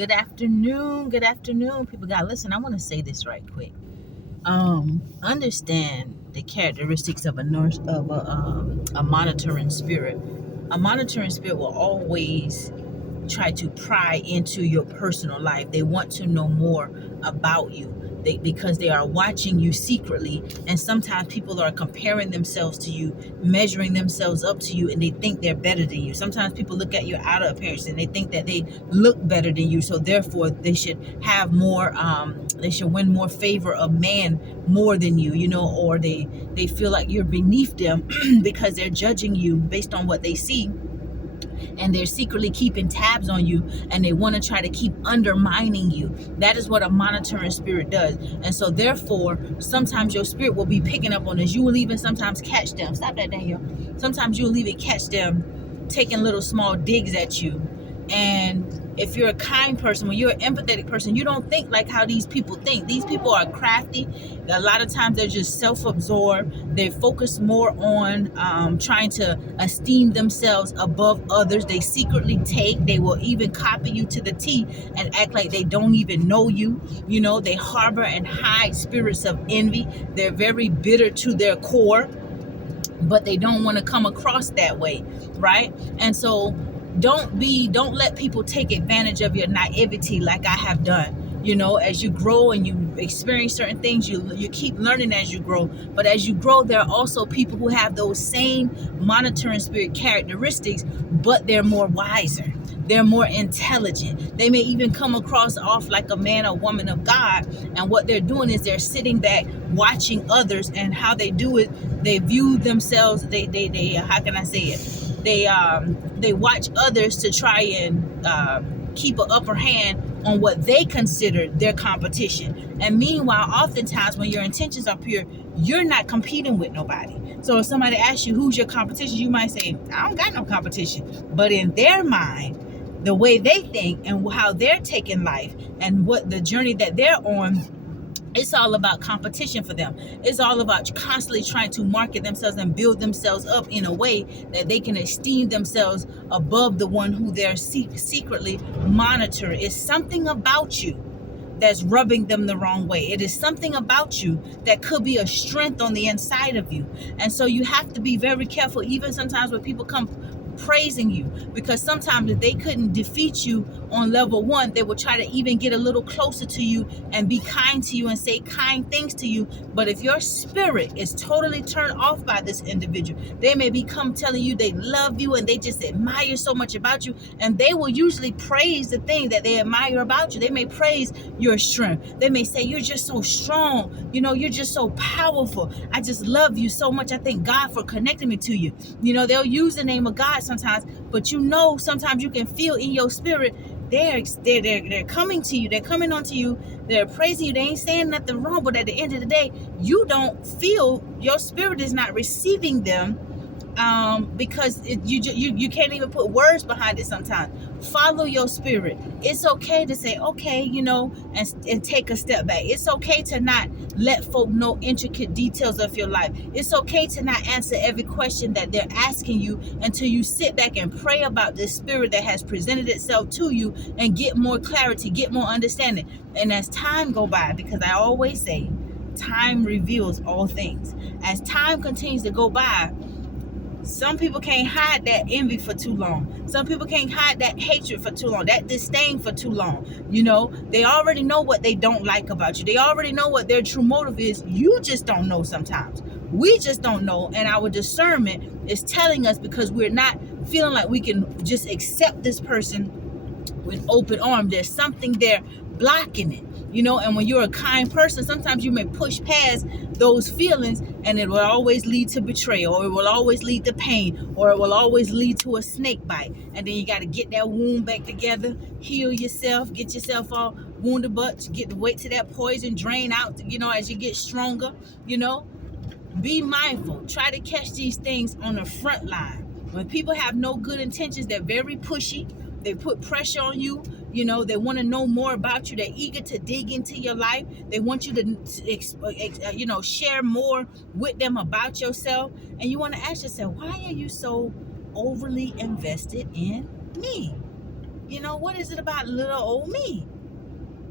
Good afternoon, people. God, listen, I want to say this right quick. Understand the characteristics of a monitoring spirit. A monitoring spirit will always try to pry into your personal life. They want to know more about you. Because they are watching you secretly, and sometimes people are comparing themselves to you, measuring themselves up to you, and they think they're better than you. Sometimes people look at your outer appearance and they think that they look better than you, so therefore they should have more they should win more favor of man more than you, or they feel like you're beneath them because they're judging you based on what they see, and they're secretly keeping tabs on you, and they want to try to keep undermining you. That is what a monitoring spirit does. And so therefore, sometimes your spirit will be picking up on this. You will even sometimes catch them. Stop that, Daniel. Sometimes you'll even catch them taking little small digs at you. And if you're a kind person, when you're an empathetic person, you don't think like how these people think. These people are crafty. A lot of times they're just self-absorbed. They focus more on trying to esteem themselves above others. They secretly take. They will even copy you to the T and act like they don't even know you. They harbor and hide spirits of envy. They're very bitter to their core, but they don't want to come across that way, right? And so don't let people take advantage of your naivety like I have done. As you grow and you experience certain things, you keep learning as you grow. But as you grow, there are also people who have those same monitoring spirit characteristics, but they're more wiser. They're more intelligent. They may even come across off like a man or woman of God. And what they're doing is they're sitting back watching others, and how they do it, they view themselves, they how can I say it? They watch others to try and keep an upper hand on what they consider their competition. And meanwhile, oftentimes when your intentions are pure, you're not competing with nobody. So if somebody asks you who's your competition, you might say, I don't got no competition. But in their mind, the way they think and how they're taking life and what the journey that they're on, it's all about competition for them. It's all about constantly trying to market themselves and build themselves up in a way that they can esteem themselves above the one who they're secretly monitoring. It's something about you that's rubbing them the wrong way. It is something about you that could be a strength on the inside of you. And so you have to be very careful, even sometimes when people come praising you, because sometimes if they couldn't defeat you on level one, they will try to even get a little closer to you and be kind to you and say kind things to you. But if your spirit is totally turned off by this individual, they may become telling you they love you and they just admire so much about you, and they will usually praise the thing that they admire about you. They may praise your strength. They may say, you're just so strong, you're just so powerful. I just love you so much. I thank God for connecting me to you. They'll use the name of God sometimes, but sometimes you can feel in your spirit they're coming to you, they're coming onto you, they're praising you, they ain't saying nothing wrong, but at the end of the day, you don't feel, your spirit is not receiving them, because you can't even put words behind it sometimes. Follow your spirit. It's okay to say, okay, and take a step back. It's okay to not let folk know intricate details of your life. It's okay to not answer every question that they're asking you until you sit back and pray about this spirit that has presented itself to you and get more clarity, get more understanding. And as time go by, because I always say, time reveals all things. As time continues to go by, some people can't hide that envy for too long. Some people can't hide that hatred for too long, that disdain for too long. They already know what they don't like about you. They already know what their true motive is. You just don't know sometimes. We just don't know. And our discernment is telling us, because we're not feeling like we can just accept this person with open arms. There's something there blocking it. And when you're a kind person, sometimes you may push past those feelings, and it will always lead to betrayal, or it will always lead to pain, or it will always lead to a snake bite. And then you got to get that wound back together, heal yourself, get yourself all wounded, but wait till that poison drain out, as you get stronger. Be mindful. Try to catch these things on the front line. When people have no good intentions, they're very pushy. They put pressure on you. They want to know more about you. They're eager to dig into your life. They want you to, share more with them about yourself. And you want to ask yourself, why are you so overly invested in me? You know, what is it about little old me?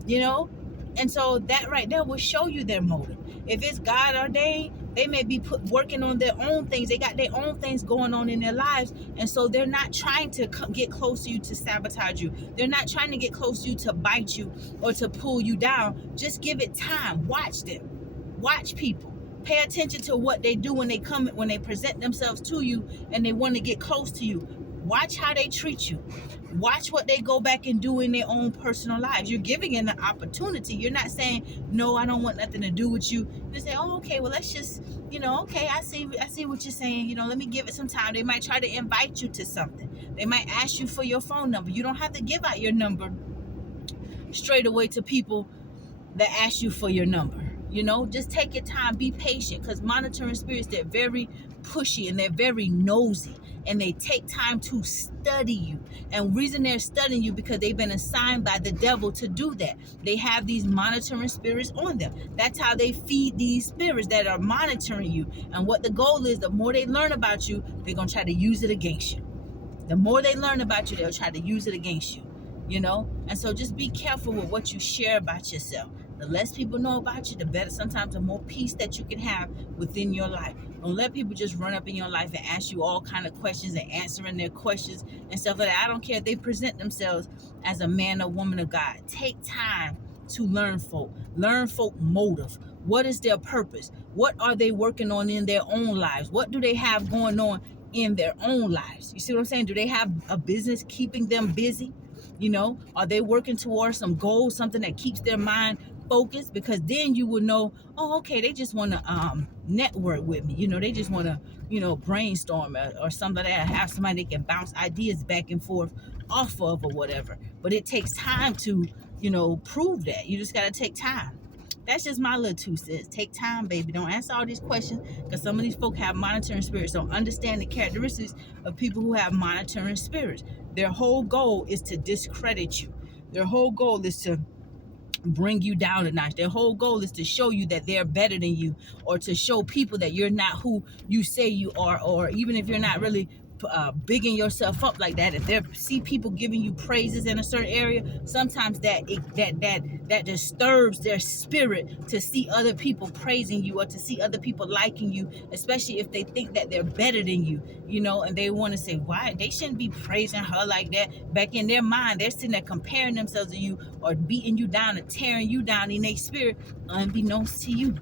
You know? And so that right there will show you their motive. If it's God ordained, they may be working on their own things. They got their own things going on in their lives. And so they're not trying to get close to you to sabotage you. They're not trying to get close to you to bite you or to pull you down. Just give it time. Watch them. Watch people. Pay attention to what they do when they come, when they present themselves to you and they want to get close to you. Watch how they treat you. Watch what they go back and do in their own personal lives. You're giving them an opportunity. You're not saying, no, I don't want nothing to do with you. You say, oh, okay, well, let's just, okay, I see what you're saying. Let me give it some time. They might try to invite you to something. They might ask you for your phone number. You don't have to give out your number straight away to people that ask you for your number. Just take your time, be patient, because monitoring spirits, they're very pushy and they're very nosy, and they take time to study you. And reason they're studying you, because they've been assigned by the devil to do that. They have these monitoring spirits on them. That's how they feed these spirits that are monitoring you. And what the goal is, the more they learn about you, they're going to try to use it against you. The more they learn about you, they'll try to use it against you. And so just be careful with what you share about yourself. The less people know about you, the better. Sometimes the more peace that you can have within your life. Don't let people just run up in your life and ask you all kind of questions and answering their questions and stuff like that. I don't care if they present themselves as a man or woman of God. Take time to learn folk motive. What is their purpose? What are they working on in their own lives? What do they have going on in their own lives? You see what I'm saying? Do they have a business keeping them busy? Are they working towards some goal, something that keeps their mind focused? Because then you will know, oh, okay, they just want to network with me. They just want to, brainstorm or something like that. Have somebody they can bounce ideas back and forth off of or whatever. But it takes time to, prove that. You just got to take time. That's just my little 2 cents. Take time, baby. Don't answer all these questions, because some of these folk have monitoring spirits. Don't understand the characteristics of people who have monitoring spirits. Their whole goal is to discredit you. Their whole goal is to bring you down a notch. Their whole goal is to show you that they're better than you, or to show people that you're not who you say you are, or even if you're not really bigging yourself up like that. If they see people giving you praises in a certain area, sometimes that disturbs their spirit to see other people praising you, or to see other people liking you, especially if they think that they're better than you, and they want to say, why they shouldn't be praising her like that. Back in their mind, they're sitting there comparing themselves to you, or beating you down and tearing you down in their spirit, unbeknownst to you.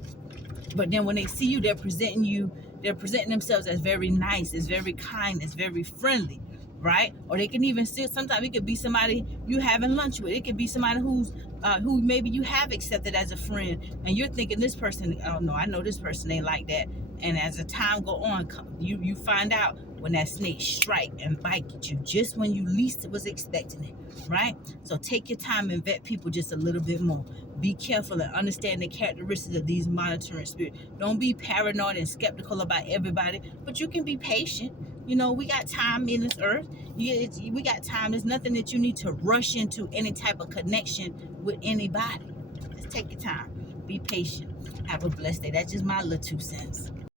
But then when they see you, they're presenting themselves as very nice, as very kind, as very friendly, right? Or they can even see, sometimes it could be somebody you having lunch with. It could be somebody who maybe you have accepted as a friend, and you're thinking, this person, oh no, I know this person ain't like that. And as the time go on, you find out when that snake strike and bite you just when you least was expecting it, right? So take your time and vet people just a little bit more. Be careful and understand the characteristics of these monitoring spirits. Don't be paranoid and skeptical about everybody, but you can be patient. We got time in this earth. We got time. There's nothing that you need to rush into any type of connection with anybody. Just take your time. Be patient. Have a blessed day. That's just my little 2 cents.